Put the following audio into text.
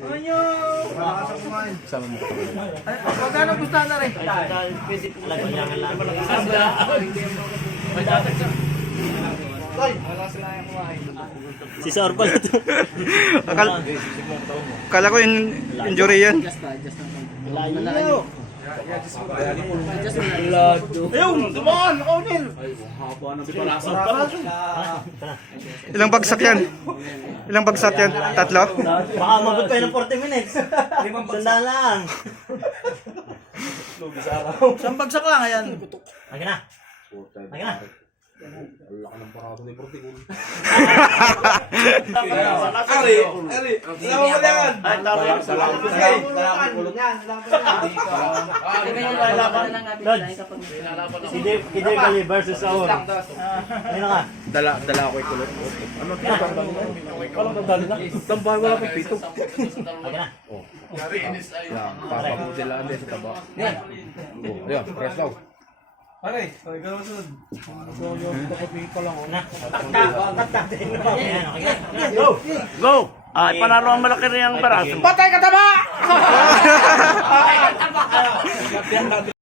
Ano? Sama mo. Magkano gusto na rin? Si Sor pala ito. Kala ko injury yan. Layo. Ayun! Dumaan! Nakaunil! Ilang bagsak yan? Ilang bagsak yan? Tatlo? Baka mabot kayo ng 40 minutes. Sandaan lang. Isang bagsak lang, ayan. Lagi na. Lagi na. KJ Kali versus Saur. Ayun na ka. Dala ako yung kulot. Ano ito? Walang tandali na. Tambay wala pang pito. Lagi na. Papabuti lang din sa taba. Ayan, press daw. Pare, ikaw sunod. Go! Go! Ay, panalo ang malaki rin ang baraso. Patay ka taba!